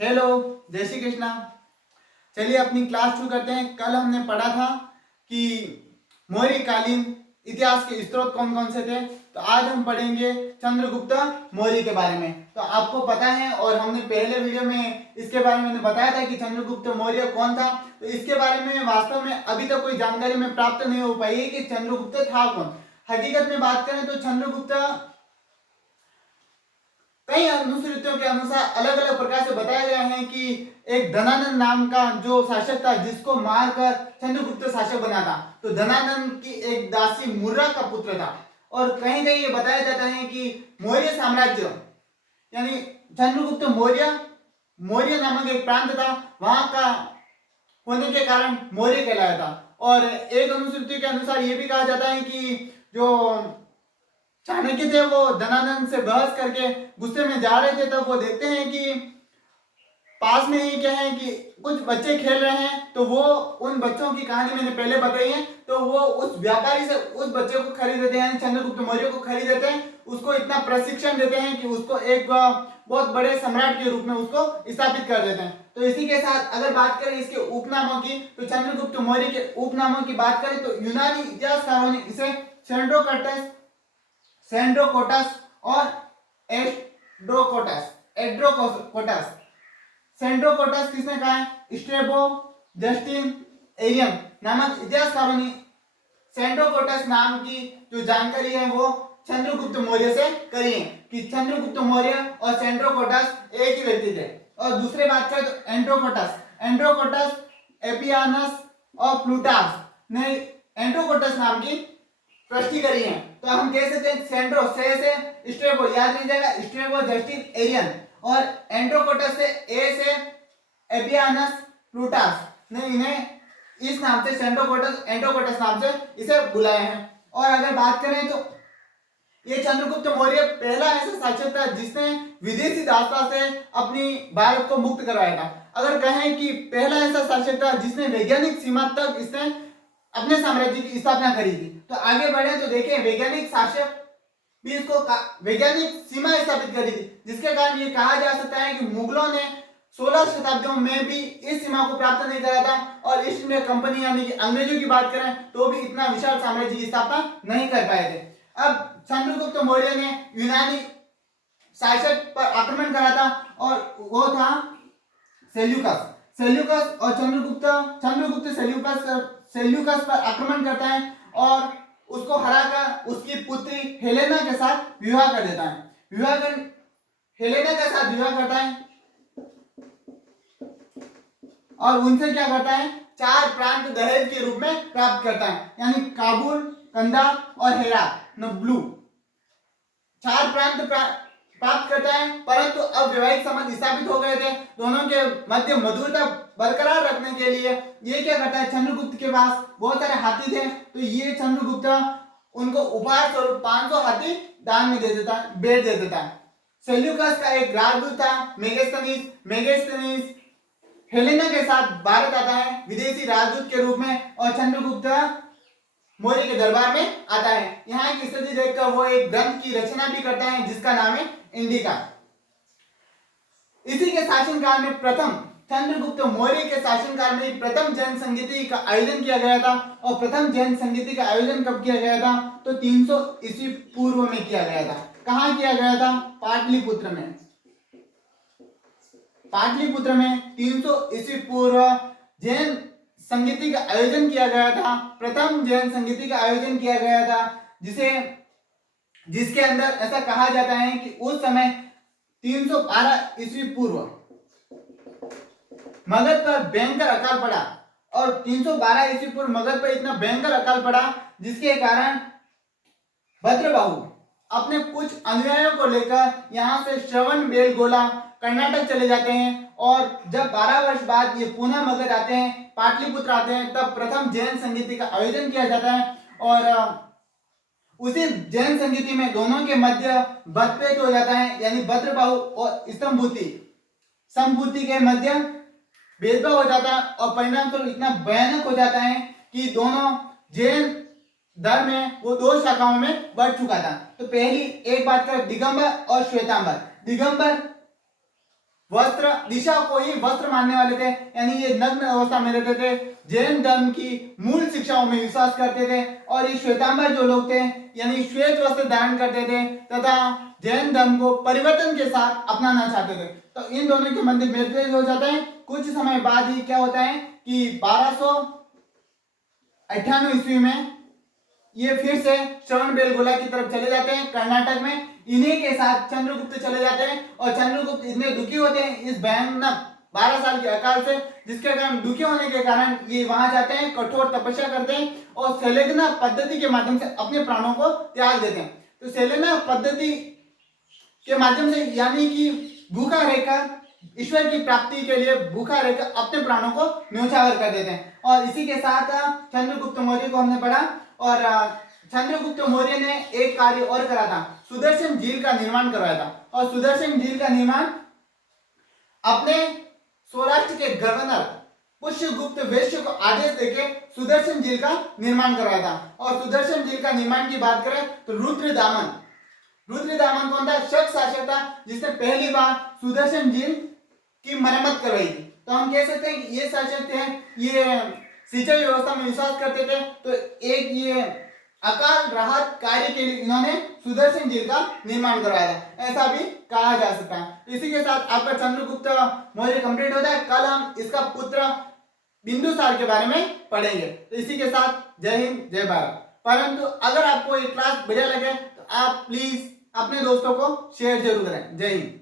Hello, जय श्री कृष्णा। चलिए अपनी क्लास शुरू करते हैं। कल हमने पढ़ा था कि मौर्य कालीन इतिहास के स्रोत कौन कौन से थे। तो आज हम पढ़ेंगे चंद्रगुप्त मौर्य के बारे में। तो आपको पता है और हमने पहले वीडियो में इसके बारे में बताया था कि चंद्रगुप्त मौर्य कौन था। तो इसके बारे में वास्तव में अभी तक कोई जानकारी में प्राप्त नहीं हो पाई है कि चंद्रगुप्त था कौन। हकीकत में बात करें तो चंद्रगुप्त कई अनुसूचियों के अनुसार अलग अलग प्रकार से बताया गया है कि एक धनानंद नाम का जो शासक था जिसको मारकर चंद्रगुप्त शासक बना था। तो धनानंद की एक दासी मुर्रा का पुत्र था। और कहीं कहीं ये बताया जाता है कि मौर्य साम्राज्य यानी चंद्रगुप्त मौर्य मौर्य नामक एक प्रांत था, वहां का होने के कारण मौर्य कहलाया था। और एक अनुसूची के अनुसार ये भी कहा जाता है कि जो चाणक्य थे वो धनानंद से बहस करके गुस्से में जा रहे थे, तब वो देखते हैं कि पास में ही क्या है कि कुछ बच्चे खेल रहे हैं। तो वो उन बच्चों की कहानी मैंने पहले बताई है। तो वो उस व्यापारी से उस बच्चे को खरीद देते हैं, चंद्रगुप्त मौर्य को खरीद देते हैं, उसको इतना प्रशिक्षण देते हैं कि उसको एक बहुत बड़े सम्राट के रूप में उसको स्थापित कर देते हैं। तो इसी के साथ अगर बात करें इसके उपनामों की, तो चंद्रगुप्त मौर्य के उपनामों की बात करें तो यूनानी इतिहासकारों ने इसे सेंड्रोकोटस और एड्रोकोटस। सेंड्रोकोटस किसने कहा है? स्ट्रेबो, जस्टिन, एरियम नामक इतिहासकारों ने सेंड्रोकोटस नाम की जो जानकारी है वो चंद्रगुप्त मौर्य से करी है कि चंद्रगुप्त मौर्य और सेंड्रोकोटस एक ही व्यक्ति थे। और दूसरे बात करें तो एंड्रोकोटस एपियानस और प्लूटार्स ने एंड्रोकोटस नाम की सृष्टि करी है। तो हम कह सकते हैं सेंड्रो से स्ट्रेबो, याद रखिएगा, स्ट्रेबो, जस्टिन, एरियन, और एंड्रोकोटस से ए से एपियानस प्लूटार्स ने इन्हें इस नाम से एंड्रोकोटस नाम से इसे बुलाया है। और अगर बात करें तो ये चंद्रगुप्त मौर्य पहला ऐसा शासक था जिसने विदेशी दासता से अपनी भारत को मुक्त करवाया था। अगर कहें कि पहला ऐसा शासक था जिसने वैज्ञानिक सीमा तक इसने अपने साम्राज्य की स्थापना करी थी। तो आगे बढ़े तो देखें वैज्ञानिक शासक भी इसको वैज्ञानिक सीमा स्थापित करी थी, जिसके कारण ये कहा जा सकता है कि मुगलों ने 16 शताब्दियों में भी इस सीमा को प्राप्त नहीं करा था। और ईस्ट इंडिया कंपनी यानी कि अंग्रेजों की बात करें तो भी इतना विशाल साम्राज्य की स्थापना नहीं कर पाए थे। अब चंद्रगुप्त मौर्य ने यूनानी शासक पर आक्रमण करा था और वो था सेल्यूकस और चंद्रगुप्त सेल्यूकस पर आक्रमण करता है और उसको हराकर उसकी पुत्री हेलेना के साथ विवाह कर देता है। हेलेना के साथ विवाह करता है और उनसे क्या करता है, 4 प्रांत दहेज के रूप में प्राप्त करता है, यानी काबुल, कंधा और हेरात ब्लू 4 प्रांत प्राप्त करता है। परंतु अब वैवाहिक संबंध स्थापित हो गए थे, दोनों के मध्य मधुरता बरकरार रखने के लिए ये क्या करता है, चंद्रगुप्त के पास बहुत सारे हाथी थे, तो ये चंद्रगुप्त उनको उपहार स्वरूप 500 हाथी दान में दे देता है, भेंट दे देता है। सेल्यूकस का एक राजदूत था मेगास्थनीज हेलेना के साथ भारत आता है विदेशी राजदूत के रूप में और चंद्रगुप्त मौर्य के दरबार में आता है। यहाँ की स्थिति देखकर वो एक ग्रंथ की रचना भी करता है जिसका नाम है इंडिका। इसी के शासनकाल में चंद्रगुप्त मौर्य के शासनकाल में प्रथम जैन संगीति का आयोजन किया गया था। और प्रथम जैन संगीति का आयोजन कब किया गया था, तो 300 ईस्वी पूर्व में किया गया था। कहाँ किया गया था? पाटलिपुत्र में 300 ईस्वी पूर्व जैन संगीति का आयोजन किया गया था। प्रथम जैन संगीति का आयोजन किया गया था जिसके अंदर ऐसा कहा जाता है कि उस समय 312 ईस्वी पूर्व मगध पर भयंकर अकाल पड़ा। और 312 ईस्वी पूर्व मगध पर इतना भयंकर अकाल पड़ा जिसके कारण भद्रबाहु अपने कुछ अनुयायियों को लेकर यहाँ से श्रवणबेलगोला कर्नाटक चले जाते हैं। और जब 12 वर्ष बाद ये पुनः मगध आते हैं, पाटलिपुत्र आते हैं, तब प्रथम जैन संगीति का आयोजन किया जाता है। और उसी जैन संगीति में दोनों के मध्य मतभेद हो जाता है, यानी भद्रबाहु और संभूति के मध्य भेदभाव हो जाता है। और परिणाम स्वरूप इतना भयानक हो जाता है कि दोनों जैन धर्म में वो 2 शाखाओं में बढ़ चुका था। तो पहली एक बात कर दिगंबर और श्वेतांबर। दिगंबर वस्त्र दिशा को ही वस्त्र मानने वाले थे, यानी ये नग्न अवस्था में रहते थे। जैन धर्म की मूल शिक्षाओं में विश्वास करते थे और ये श्वेतांबर जो लोग थे यानी श्वेत वस्त्र धारण करते थे तथा जैन धर्म को परिवर्तन के साथ अपनाना चाहते थे। तो इन दोनों के मध्य मतभेद हो जाता है। कुछ समय बाद ही क्या होता है कि 1298 ईस्वी में ये फिर से श्रवणबेलगोला की तरफ चले जाते हैं कर्नाटक में। इन्हीं के साथ चंद्रगुप्त चले जाते हैं और चंद्रगुप्त इतने दुखी होते हैं इस भयानक 12 साल के अकाल से, जिसके कारण दुखी होने के कारण ये वहां जाते हैं, कठोर तपस्या करते हैं और सेलेना पद्धति के माध्यम से अपने प्राणों को त्याग देते हैं। तो सेलेना पद्धति के माध्यम से यानी कि भूखा रहकर ईश्वर की प्राप्ति के लिए भूखा रहकर अपने प्राणों को न्योछावर कर देते हैं। और इसी के साथ चंद्रगुप्त मौर्य को हमने पढ़ा और चंद्रगुप्त मौर्य ने एक कार्य और करा था, सुदर्शन झील का निर्माण करवाया था। और सुदर्शन झील का निर्माण अपने सौराष्ट्र के गवर्नर पुष्यगुप्त वैश्य को आदेश देके सुदर्शन झील का निर्माण करवाया था। और सुदर्शन झील का निर्माण की बात करें तो रुद्रदामन कौन था? शक शासक था जिसने पहली बार सुदर्शन झील की मरम्मत करवाई थी। तो हम कह सकते हैं कि ये शासक थे, ये सिंचाई व्यवस्था में विश्वास करते थे। तो एक ये अकाल राहत कार्य के लिए इन्होंने सुदर्शन झील का निर्माण करवाया था, ऐसा भी कहा जा सकता है। इसी के साथ आपका चंद्रगुप्त मौर्य कंप्लीट होता है। कल हम इसका पुत्र बिंदुसार के बारे में पढ़ेंगे। तो इसी के साथ जय हिंद जय भारत। परंतु अगर आपको ये क्लास बढ़िया लगे तो आप प्लीज अपने दोस्तों को शेयर जरूर करें। जय हिंद।